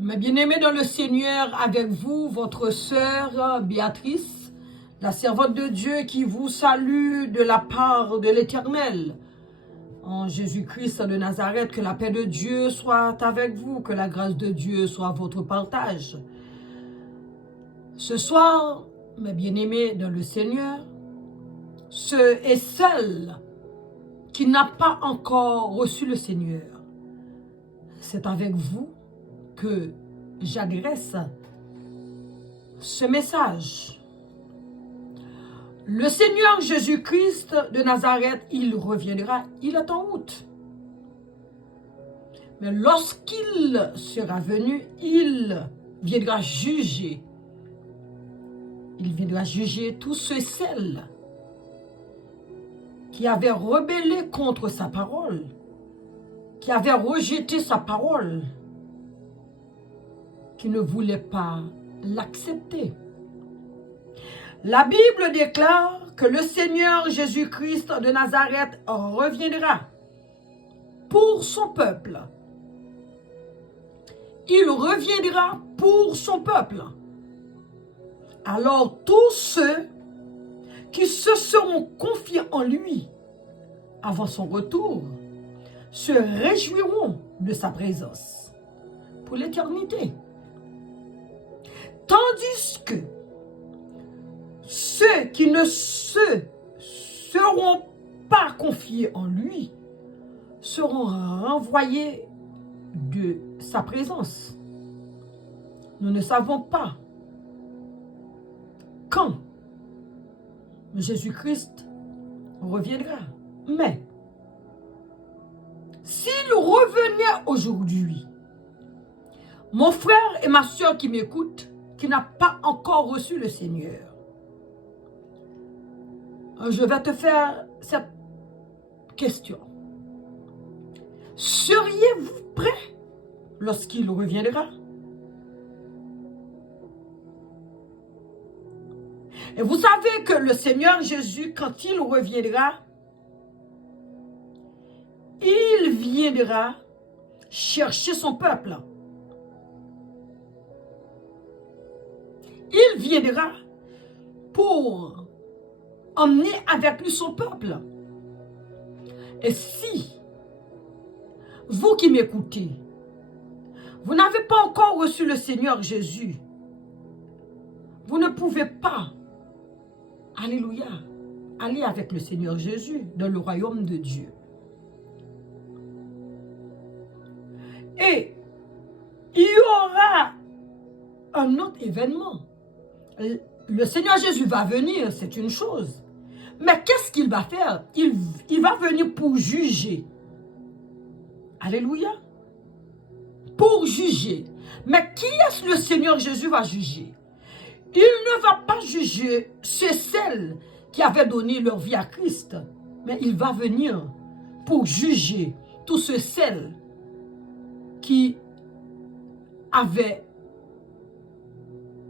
Mes bien-aimés dans le Seigneur, avec vous, votre sœur Béatrice, la servante de Dieu qui vous salue de la part de l'Éternel. En Jésus-Christ de Nazareth, que la paix de Dieu soit avec vous, que la grâce de Dieu soit votre partage. Ce soir, mes bien-aimés dans le Seigneur, ceux et celles qui n'ont pas encore reçu le Seigneur, c'est avec vous que j'adresse ce message. Le Seigneur Jésus-Christ de Nazareth, il reviendra, il est en route. Mais lorsqu'il sera venu, il viendra juger. Il viendra juger tous ceux et celles qui avaient rebellé contre sa parole, qui avaient rejeté sa parole, qui ne voulaient pas l'accepter. La Bible déclare que le Seigneur Jésus-Christ de Nazareth reviendra pour son peuple. Il reviendra pour son peuple. Alors tous ceux qui se seront confiés en lui avant son retour se réjouiront de sa présence pour l'éternité. Tandis que ceux qui ne se seront pas confiés en lui seront renvoyés de sa présence. Nous ne savons pas quand Jésus-Christ reviendra. Mais s'il revenait aujourd'hui, mon frère et ma soeur qui m'écoutent, qui n'a pas encore reçu le Seigneur, je vais te faire cette question. Seriez-vous prêts lorsqu'il reviendra? Et vous savez que le Seigneur Jésus, quand il reviendra, il viendra chercher son peuple. Il viendra pour emmener avec lui son peuple. Et si, vous qui m'écoutez, vous n'avez pas encore reçu le Seigneur Jésus, vous ne pouvez pas, alléluia, aller avec le Seigneur Jésus dans le royaume de Dieu. Et il y aura un autre événement. Le Seigneur Jésus va venir, c'est une chose. Mais qu'est-ce qu'il va faire? Il va venir pour juger. Alléluia. Pour juger. Mais qui est-ce que le Seigneur Jésus va juger? Il ne va pas juger ceux et celles qui avaient donné leur vie à Christ. Mais il va venir pour juger tous ceux et celles qui avaient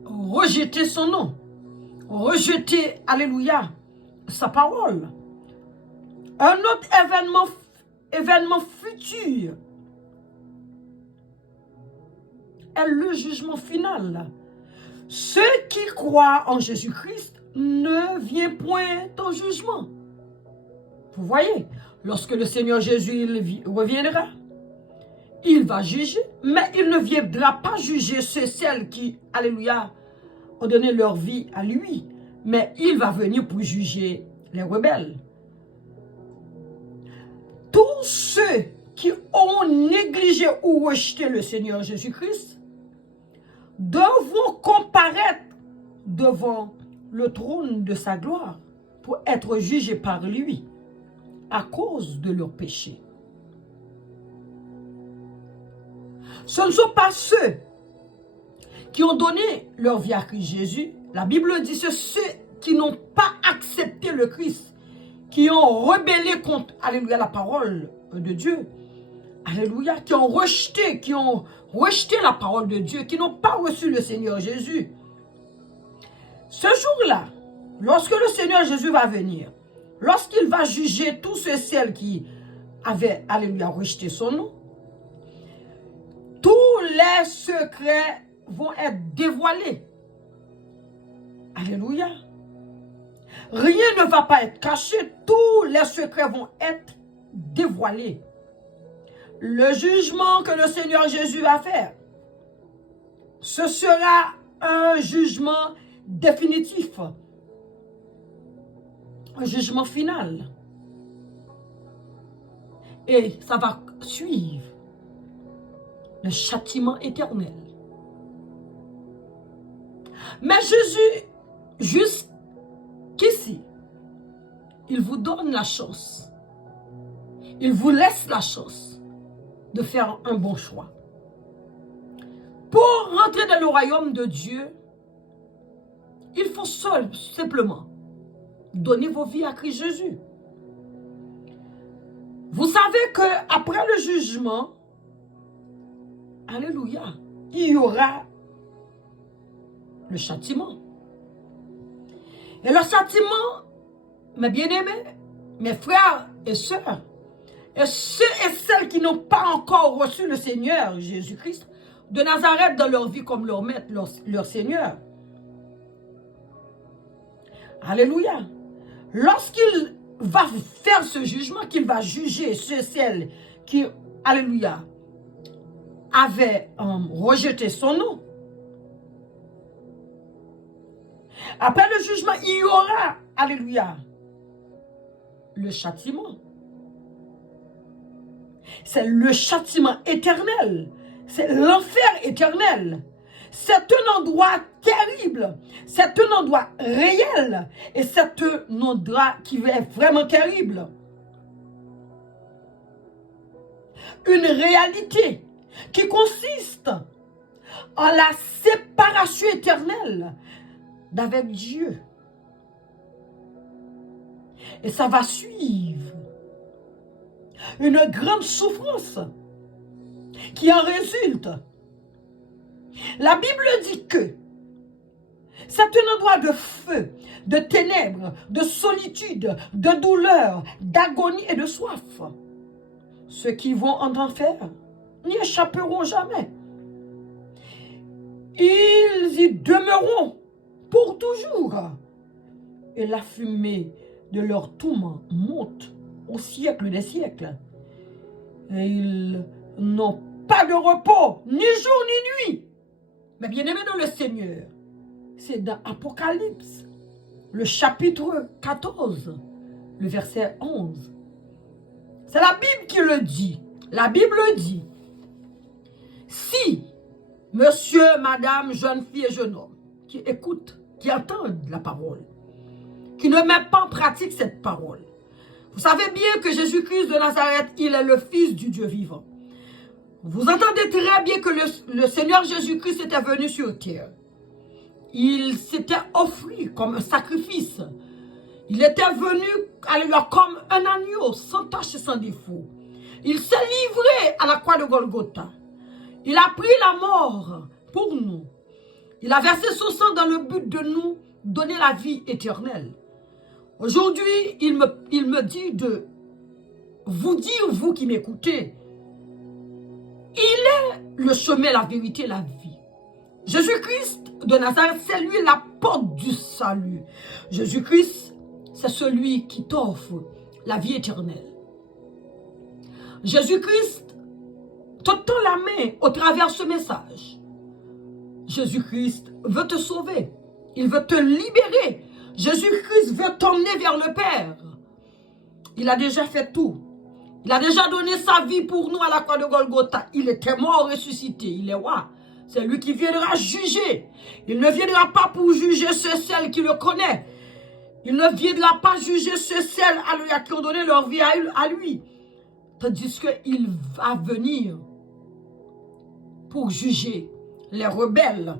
rejeté son nom, rejeté, alléluia, sa parole. Un autre événement futur est le jugement final. Ceux qui croient en Jésus-Christ ne viennent point en jugement. Vous voyez, lorsque le Seigneur Jésus reviendra, il va juger, mais il ne viendra pas juger ceux et celles qui, alléluia, ont donné leur vie à lui. Mais il va venir pour juger les rebelles. Tous ceux qui ont négligé ou rejeté le Seigneur Jésus-Christ devront comparaître devant le trône de sa gloire pour être jugés par lui à cause de leurs péchés. Ce ne sont pas ceux qui ont donné leur vie à Christ Jésus. La Bible dit que ceux qui n'ont pas accepté le Christ, qui ont rebellé contre, alléluia, la parole de Dieu, alléluia, qui ont rejeté la parole de Dieu, qui n'ont pas reçu le Seigneur Jésus. Ce jour-là, lorsque le Seigneur Jésus va venir, lorsqu'il va juger tous ceux et celles qui avaient, alléluia, rejeté son nom, tous les secrets vont être dévoilés. Alléluia. Rien ne va pas être caché. Tous les secrets vont être dévoilés. Le jugement que le Seigneur Jésus va faire, ce sera un jugement définitif. Un jugement final. Et ça va suivre le châtiment éternel. Mais Jésus, jusqu'ici, il vous donne la chance. Il vous laisse la chance de faire un bon choix. Pour rentrer dans le royaume de Dieu, il faut simplement donner vos vies à Christ Jésus. Vous savez qu'après le jugement, alléluia, il y aura le châtiment. Et le châtiment, mes bien-aimés, mes frères et sœurs, et ceux et celles qui n'ont pas encore reçu le Seigneur Jésus-Christ de Nazareth dans leur vie comme leur maître, leur Seigneur. Alléluia. Lorsqu'il va faire ce jugement, qu'il va juger ceux et celles qui, alléluia, avaient rejeté son nom. Après le jugement, il y aura, alléluia, le châtiment. C'est le châtiment éternel. C'est l'enfer éternel. C'est un endroit terrible. C'est un endroit réel. Et c'est un endroit qui est vraiment terrible. Une réalité qui consiste en la séparation éternelle d'avec Dieu. Et ça va suivre une grande souffrance qui en résulte. La Bible dit que c'est un endroit de feu, de ténèbres, de solitude, de douleur, d'agonie et de soif. Ceux qui vont en enfer n'y échapperont jamais. Ils y demeureront pour toujours. Et la fumée de leur tourment monte au siècle des siècles. Et ils n'ont pas de repos, ni jour ni nuit. Mais bien aimé dans le Seigneur, c'est dans Apocalypse, le chapitre 14, le verset 11. C'est la Bible qui le dit. La Bible dit, si monsieur, madame, jeune fille et jeune homme, qui écoutent, qui entendent la parole, qui ne mettent pas en pratique cette parole, vous savez bien que Jésus-Christ de Nazareth, il est le Fils du Dieu vivant. Vous entendez très bien que le Seigneur Jésus-Christ était venu sur terre. Il s'était offert comme un sacrifice. Il était venu comme un agneau, sans tache et sans défaut. Il s'est livré à la croix de Golgotha. Il a pris la mort pour nous. Il a versé son sang dans le but de nous donner la vie éternelle. Aujourd'hui, il me dit de vous dire, vous qui m'écoutez, il est le chemin, la vérité, la vie. Jésus-Christ de Nazareth, c'est lui la porte du salut. Jésus-Christ, c'est celui qui t'offre la vie éternelle. Jésus-Christ te tend la main au travers de ce message. Jésus-Christ veut te sauver. Il veut te libérer. Jésus-Christ veut t'emmener vers le Père. Il a déjà fait tout. Il a déjà donné sa vie pour nous à la croix de Golgotha. Il était mort, ressuscité. Il est roi. C'est lui qui viendra juger. Il ne viendra pas pour juger ceux et celles qui le connaissent. Il ne viendra pas juger ceux et celles qui ont donné leur vie à lui. Tandis qu'il va venir pour juger les rebelles,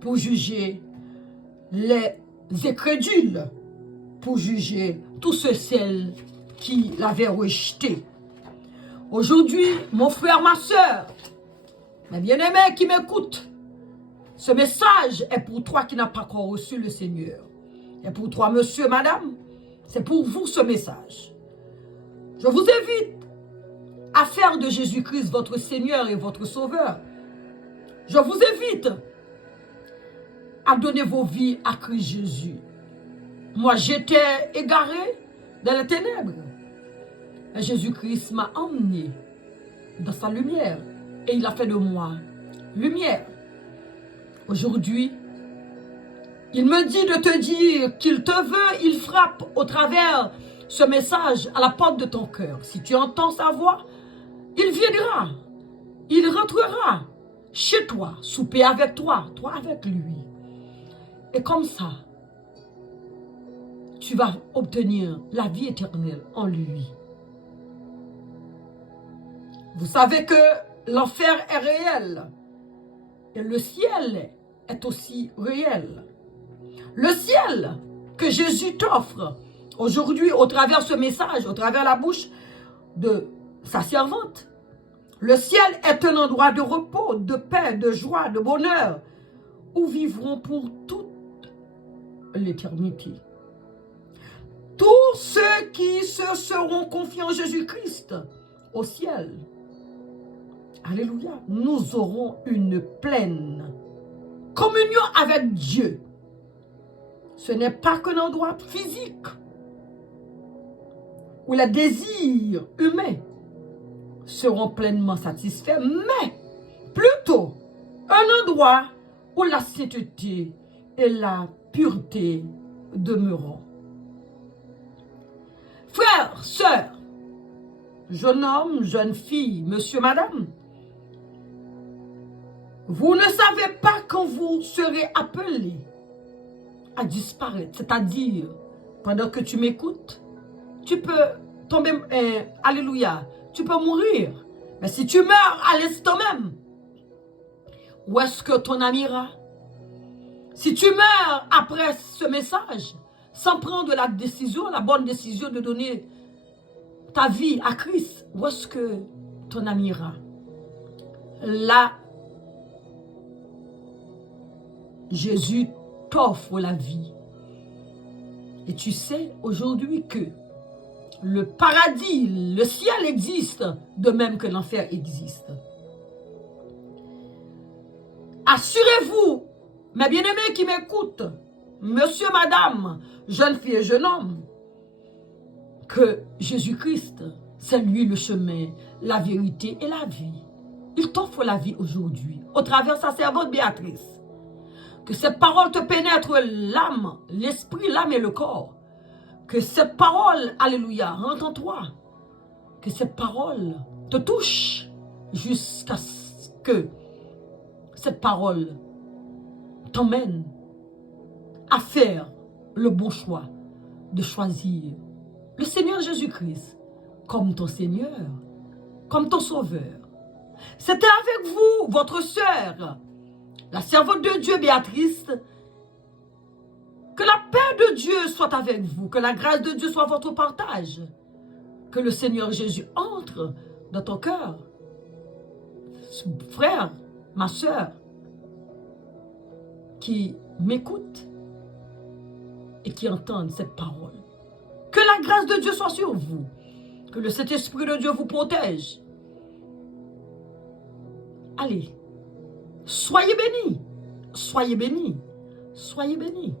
pour juger les incrédules, pour juger tous ceux et celles qui l'avaient rejeté. Aujourd'hui, mon frère, ma soeur, mes bien-aimés qui m'écoutent, ce message est pour toi qui n'as pas encore reçu le Seigneur. Et pour toi, monsieur, madame, c'est pour vous ce message. Je vous invite à faire de Jésus-Christ votre Seigneur et votre Sauveur. Je vous invite à donner vos vies à Christ Jésus. Moi, j'étais égaré dans les ténèbres. Et Jésus-Christ m'a emmené dans sa lumière. Et il a fait de moi lumière. Aujourd'hui, il me dit de te dire qu'il te veut, il frappe au travers ce message à la porte de ton cœur. Si tu entends sa voix, il viendra, il rentrera chez toi, souper avec toi, toi avec lui. Et comme ça, tu vas obtenir la vie éternelle en lui. Vous savez que l'enfer est réel et le ciel est aussi réel. Le ciel que Jésus t'offre aujourd'hui au travers de ce message, au travers de la bouche de sa servante. Le ciel est un endroit de repos, de paix, de joie, de bonheur, où vivront pour toute l'éternité. Tous ceux qui se seront confiés en Jésus-Christ au ciel, alléluia, nous aurons une pleine communion avec Dieu. Ce n'est pas qu'un endroit physique où les désirs humains seront pleinement satisfaits, mais plutôt un endroit où la sainteté et la pureté demeureront. Frères, sœurs, jeune homme, jeune fille, monsieur, madame, vous ne savez pas quand vous serez appelé à disparaître. C'est-à-dire, pendant que tu m'écoutes, tu peux tomber, alléluia, tu peux mourir. Mais si tu meurs à l'instant même, où est-ce que ton âme ira? Si tu meurs après ce message, sans prendre la décision, la bonne décision de donner ta vie à Christ, où est-ce que ton âme ira? Là, Jésus t'offre la vie. Et tu sais aujourd'hui que le paradis, le ciel existe, de même que l'enfer existe. Assurez-vous, mes bien-aimés qui m'écoutent, monsieur, madame, jeune fille et jeune homme, que Jésus-Christ, c'est lui le chemin, la vérité et la vie. Il t'offre la vie aujourd'hui, au travers de sa servante Béatrice. Que cette parole te pénètre l'âme, l'esprit, l'âme et le corps. Que cette parole, alléluia, rentre en toi. Que cette parole te touche jusqu'à ce que cette parole t'emmène à faire le bon choix de choisir le Seigneur Jésus-Christ comme ton Seigneur, comme ton Sauveur. C'était avec vous, votre sœur, la servante de Dieu Béatrice. Que la paix de Dieu soit avec vous, que la grâce de Dieu soit votre partage, que le Seigneur Jésus entre dans ton cœur. Frère, ma sœur, qui m'écoute et qui entendent cette parole. Que la grâce de Dieu soit sur vous, que le Saint-Esprit de Dieu vous protège. Allez, soyez bénis, soyez bénis, soyez bénis.